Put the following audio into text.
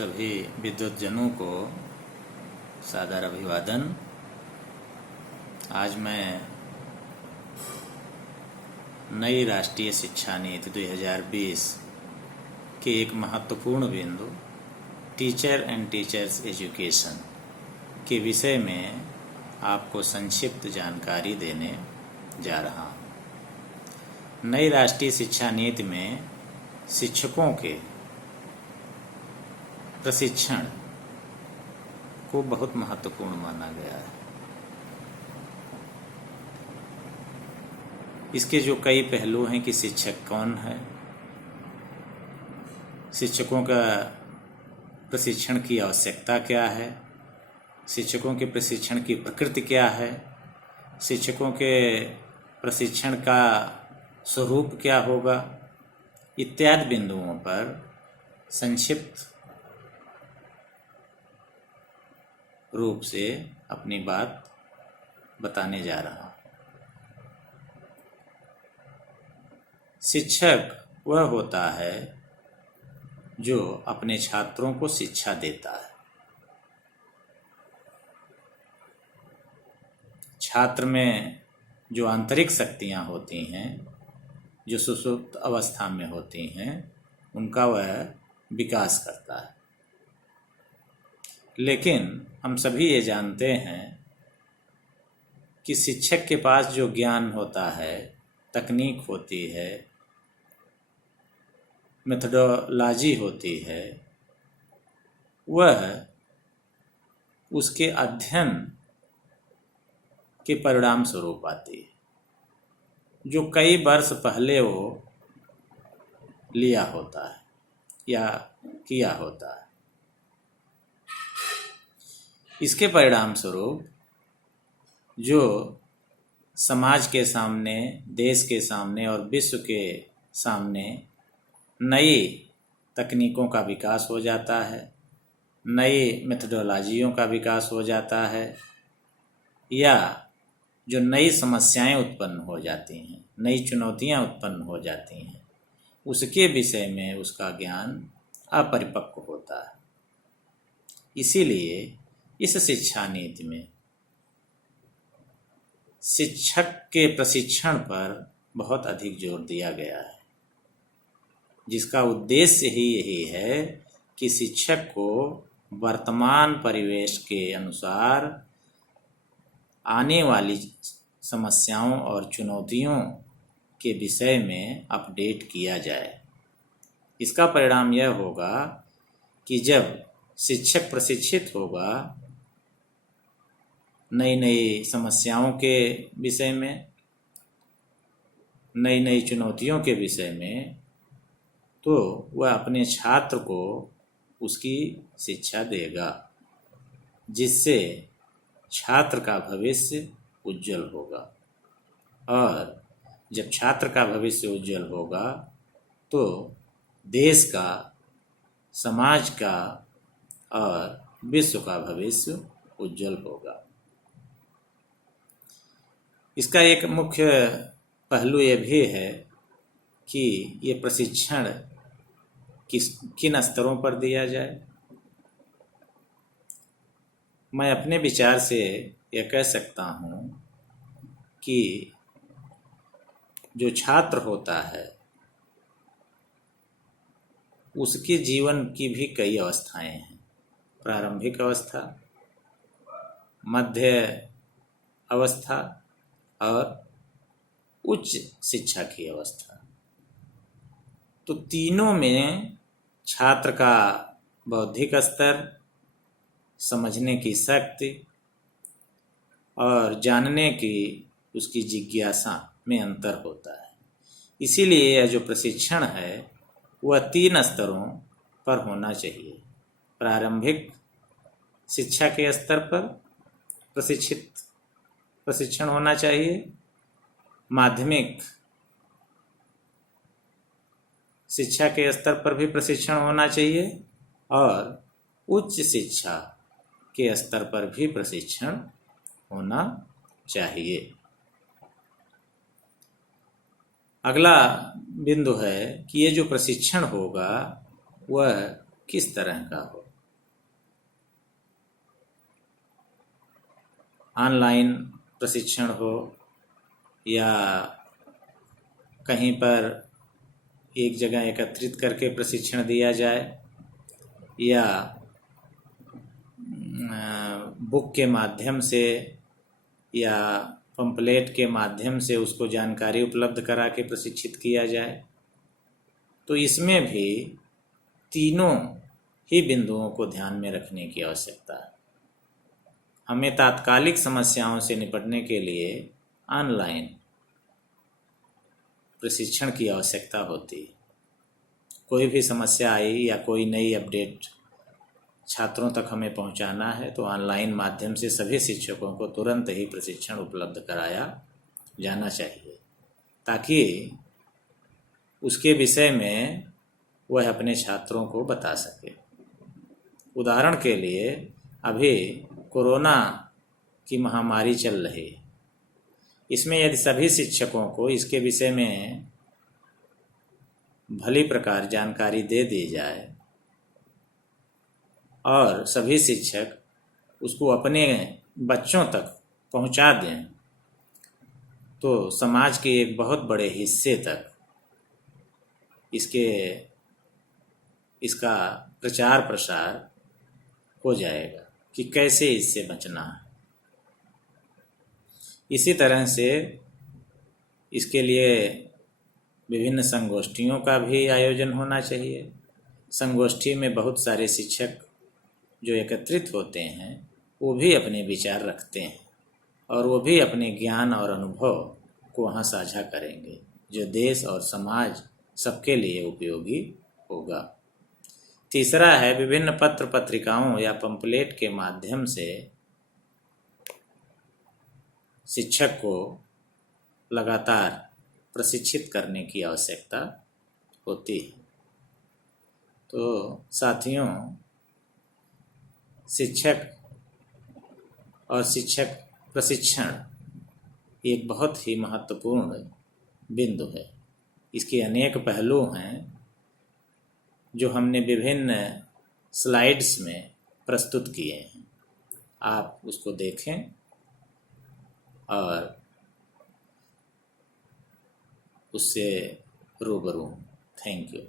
सभी विद्वतजनों को सादर अभिवादन। आज मैं नई राष्ट्रीय शिक्षा नीति 2020 के एक महत्वपूर्ण बिंदु टीचर एंड टीचर्स एजुकेशन के विषय में आपको संक्षिप्त जानकारी देने जा रहा हूँ। नई राष्ट्रीय शिक्षा नीति में शिक्षकों के प्रशिक्षण को बहुत महत्वपूर्ण माना गया है। इसके जो कई पहलू हैं कि शिक्षक कौन है, शिक्षकों का प्रशिक्षण की आवश्यकता क्या है, शिक्षकों के प्रशिक्षण की प्रकृति क्या है, शिक्षकों के प्रशिक्षण का स्वरूप क्या होगा, इत्यादि बिंदुओं पर संक्षिप्त रूप से अपनी बात बताने जा रहा हूँ। शिक्षक वह होता है जो अपने छात्रों को शिक्षा देता है। छात्र में जो आंतरिक शक्तियाँ होती हैं, जो सुषुप्त अवस्था में होती हैं, उनका वह विकास करता है। लेकिन हम सभी ये जानते हैं कि शिक्षक के पास जो ज्ञान होता है, तकनीक होती है, मेथोडोलॉजी होती है, वह उसके अध्ययन के परिणाम स्वरूप आती है, जो कई वर्ष पहले वो लिया होता है या किया होता है। इसके परिणाम स्वरूप जो समाज के सामने, देश के सामने और विश्व के सामने नई तकनीकों का विकास हो जाता है, नई मेथोडोलॉजियों का विकास हो जाता है, या जो नई समस्याएं उत्पन्न हो जाती हैं, नई चुनौतियां उत्पन्न हो जाती हैं, उसके विषय में उसका ज्ञान अपरिपक्व होता है। इसीलिए इस शिक्षा नीति में शिक्षक के प्रशिक्षण पर बहुत अधिक जोर दिया गया है, जिसका उद्देश्य ही यही है कि शिक्षक को वर्तमान परिवेश के अनुसार आने वाली समस्याओं और चुनौतियों के विषय में अपडेट किया जाए। इसका परिणाम यह होगा कि जब शिक्षक प्रशिक्षित होगा नई नई समस्याओं के विषय में, नई नई चुनौतियों के विषय में, तो वह अपने छात्र को उसकी शिक्षा देगा, जिससे छात्र का भविष्य उज्जवल होगा। और जब छात्र का भविष्य उज्जवल होगा तो देश का, समाज का और विश्व का भविष्य उज्जवल होगा। इसका एक मुख्य पहलू यह भी है कि ये प्रशिक्षण किन स्तरों पर दिया जाए। मैं अपने विचार से यह कह सकता हूँ कि जो छात्र होता है उसके जीवन की भी कई अवस्थाएं हैं। प्रारंभिक अवस्था, मध्य अवस्था और उच्च शिक्षा की अवस्था। तो तीनों में छात्र का बौद्धिक स्तर, समझने की शक्ति और जानने की उसकी जिज्ञासा में अंतर होता है। इसीलिए यह जो प्रशिक्षण है वह 3 स्तरों पर होना चाहिए। प्रारंभिक शिक्षा के स्तर पर प्रशिक्षण होना चाहिए, माध्यमिक शिक्षा के स्तर पर भी प्रशिक्षण होना चाहिए और उच्च शिक्षा के स्तर पर भी प्रशिक्षण होना चाहिए। अगला बिंदु है कि ये जो प्रशिक्षण होगा वह किस तरह का हो। ऑनलाइन प्रशिक्षण हो या कहीं पर एक जगह एकत्रित करके प्रशिक्षण दिया जाए या बुक के माध्यम से या पंपलेट के माध्यम से उसको जानकारी उपलब्ध करा के प्रशिक्षित किया जाए। तो इसमें भी तीनों ही बिंदुओं को ध्यान में रखने की आवश्यकता है। हमें तात्कालिक समस्याओं से निपटने के लिए ऑनलाइन प्रशिक्षण की आवश्यकता होती है। कोई भी समस्या आई या कोई नई अपडेट छात्रों तक हमें पहुंचाना है तो ऑनलाइन माध्यम से सभी शिक्षकों को तुरंत ही प्रशिक्षण उपलब्ध कराया जाना चाहिए, ताकि उसके विषय में वह अपने छात्रों को बता सके। उदाहरण के लिए अभी कोरोना की महामारी चल रही है, इसमें यदि सभी शिक्षकों को इसके विषय में भली प्रकार जानकारी दे दी जाए और सभी शिक्षक उसको अपने बच्चों तक पहुंचा दें तो समाज के एक बहुत बड़े हिस्से तक इसका प्रचार प्रसार हो जाएगा कि कैसे इससे बचना है। इसी तरह से इसके लिए विभिन्न संगोष्ठियों का भी आयोजन होना चाहिए। संगोष्ठी में बहुत सारे शिक्षक जो एकत्रित होते हैं वो भी अपने विचार रखते हैं और वो भी अपने ज्ञान और अनुभव को वहाँ साझा करेंगे, जो देश और समाज सबके लिए उपयोगी होगा। तीसरा है विभिन्न पत्र पत्रिकाओं या पंपलेट के माध्यम से शिक्षक को लगातार प्रशिक्षित करने की आवश्यकता होती है। तो साथियों, शिक्षक और शिक्षक प्रशिक्षण एक बहुत ही महत्वपूर्ण बिंदु है। इसके अनेक पहलू हैं जो हमने विभिन्न स्लाइड्स में प्रस्तुत किए हैं। आप उसको देखें और उससे रूबरू। Thank you.